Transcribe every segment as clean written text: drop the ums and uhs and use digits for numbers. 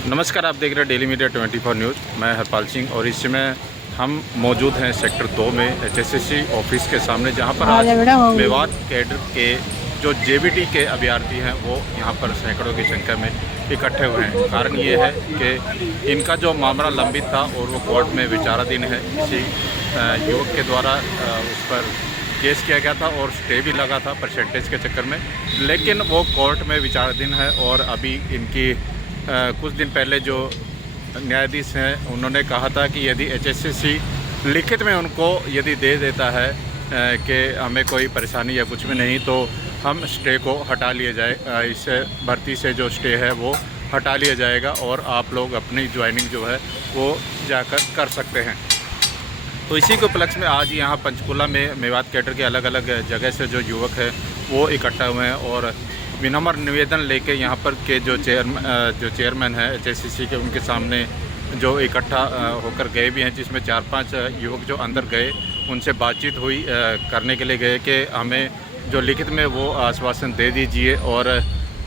नमस्कार, आप देख रहे हैं डेली मीडिया 24 न्यूज़। मैं हरपाल सिंह और इस समय हम मौजूद हैं सेक्टर 2 में एचएसएससी ऑफिस के सामने, जहां पर आज मेवात कैडर के जो जेबीटी के अभ्यर्थी हैं वो यहां पर सैकड़ों की संख्या में इकट्ठे हुए हैं। कारण ये है कि इनका जो मामला लंबित था और वो कोर्ट में विचाराधीन है। किसी युवक के द्वारा उस पर केस किया गया था और स्टे भी लगा था परसेंटेज के चक्कर में, लेकिन वो कोर्ट में विचाराधीन है। और अभी इनकी कुछ दिन पहले जो न्यायाधीश हैं उन्होंने कहा था कि यदि एचएसएससी लिखित में उनको यदि दे देता है कि हमें कोई परेशानी या कुछ भी नहीं, तो हम स्टे को हटा लिया जाए, इस भर्ती से जो स्टे है वो हटा लिया जाएगा और आप लोग अपनी ज्वाइनिंग जो है वो जाकर कर सकते हैं। तो इसी के उपलक्ष्य में आज यहाँ पंचकुला में मेवात कैडर के अलग अलग जगह से जो युवक है वो इकट्ठा हुए हैं और विनम्र निवेदन लेके यहाँ पर के जो चेयरमैन है एचएसएससी के, उनके सामने जो इकट्ठा होकर गए भी हैं, जिसमें 4-5 युवक जो अंदर गए उनसे बातचीत हुई करने के लिए गए कि हमें जो लिखित में वो आश्वासन दे दीजिए और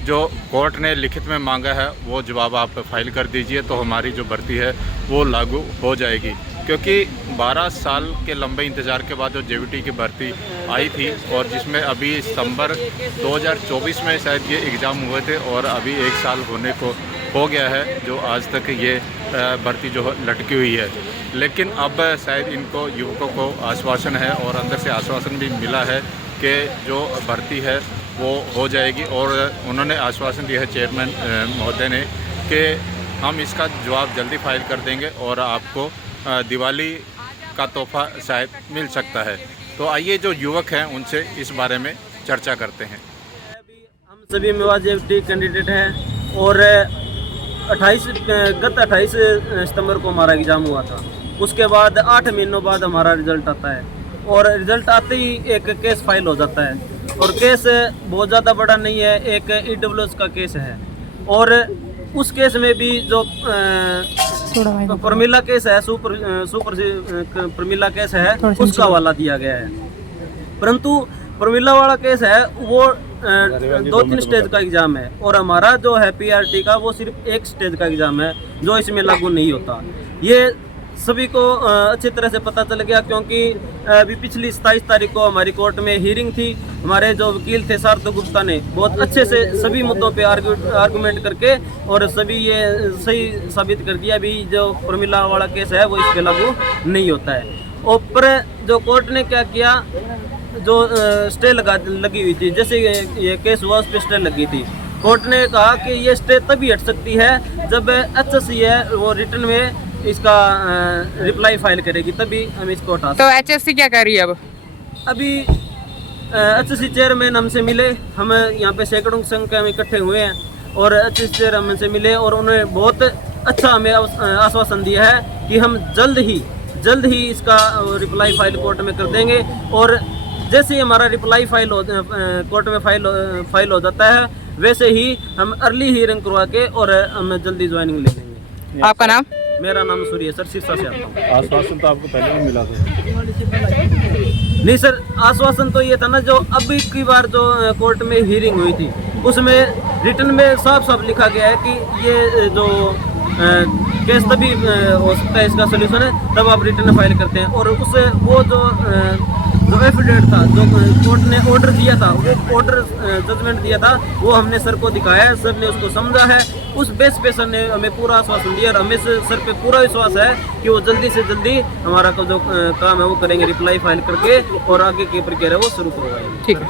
जो कोर्ट ने लिखित में मांगा है वो जवाब आप फाइल कर दीजिए, तो हमारी जो भर्ती है वो लागू हो जाएगी। क्योंकि 12 साल के लंबे इंतज़ार के बाद जो जेबीटी की भर्ती आई थी और जिसमें अभी सितंबर 2024 में शायद ये एग्ज़ाम हुए थे और अभी 1 साल होने को हो गया है जो आज तक ये भर्ती जो लटकी हुई है। लेकिन अब शायद इनको युवकों को आश्वासन है और अंदर से आश्वासन भी मिला है कि जो भर्ती है वो हो जाएगी। और उन्होंने आश्वासन दिया है चेयरमैन महोदय ने कि हम इसका जवाब जल्दी फाइल कर देंगे और आपको दिवाली का तोहफा शायद मिल सकता है। तो आइए जो युवक हैं उनसे इस बारे में चर्चा करते हैं। हम सभी मेवात जेबीटी कैंडिडेट हैं और गत 28 सितंबर को हमारा एग्ज़ाम हुआ था। उसके बाद 8 महीनों बाद हमारा रिज़ल्ट आता है और रिज़ल्ट आते ही एक केस फाइल हो जाता है और केस बहुत ज़्यादा बड़ा नहीं है, एक EWS का केस है। और उस केस में भी जो प्रमिला केस है, सुपर प्रमिला केस है, उसका हवाला दिया गया है। परंतु प्रमिला वाला केस है वो 2-3 स्टेज का एग्ज़ाम है और हमारा जो है PRT का वो सिर्फ 1 स्टेज का एग्ज़ाम है जो इसमें लागू नहीं होता। ये सभी को अच्छी तरह से पता चल गया, क्योंकि अभी पिछली 27 तारीख को हमारी कोर्ट में हियरिंग थी। हमारे जो वकील थे सार्थक गुप्ता ने बहुत अच्छे से सभी मुद्दों पे आर्गूमेंट करके और सभी ये सही साबित कर दिया भी जो प्रमिला वाला केस है वो इस पे लागू नहीं होता है। और पर जो कोर्ट ने क्या किया, जो स्टे लगी हुई थी, जैसे ये केस हुआ उस पर स्टे लगी थी, कोर्ट ने कहा कि ये स्टे तभी हट सकती है जब HSC है वो रिटर्न में इसका रिप्लाई फाइल करेगी, तभी हम इसको हटा सकते। तो HSC क्या कर रही है अभी HSC चेयरमैन हमसे मिले, हम यहाँ पे सैकड़ों की संख्या में इकट्ठे हुए हैं और HSC चेयरमैन हमसे मिले और उन्होंने बहुत अच्छा हमें आश्वासन दिया है कि हम जल्द ही इसका रिप्लाई फाइल कोर्ट में कर देंगे। और जैसे ही हमारा रिप्लाई फाइल कोर्ट में फाइल हो जाता है, वैसे ही हम अर्ली हियरिंग करवा के और हम जल्दी ज्वाइनिंग ले लेंगे। आपका नाम? मेरा नाम सूर्य सर, सिरसा से आता हूँ। आश्वासन तो आपको पहले भी मिला था? नहीं सर, आश्वासन तो ये था ना, जो अभी की बार जो कोर्ट में हियरिंग हुई थी उसमें रिटर्न में साफ साफ लिखा गया है कि ये जो केस तभी हो सकता है, इसका सोल्यूशन है तब आप रिटर्न फाइल करते हैं। और उससे वो जो एफिडेविट था, जो कोर्ट ने ऑर्डर दिया था, वो ऑर्डर जजमेंट दिया था, वो हमने सर को दिखाया है, सर ने उसको समझा है। उस बेस पे सर ने हमें पूरा आश्वासन दिया और हमें सर पे पूरा विश्वास है कि वो जल्दी से जल्दी हमारा जो काम है वो करेंगे, रिप्लाई फाइल करके और आगे की प्रक्रिया वो शुरू करवाएंगे। ठीक है।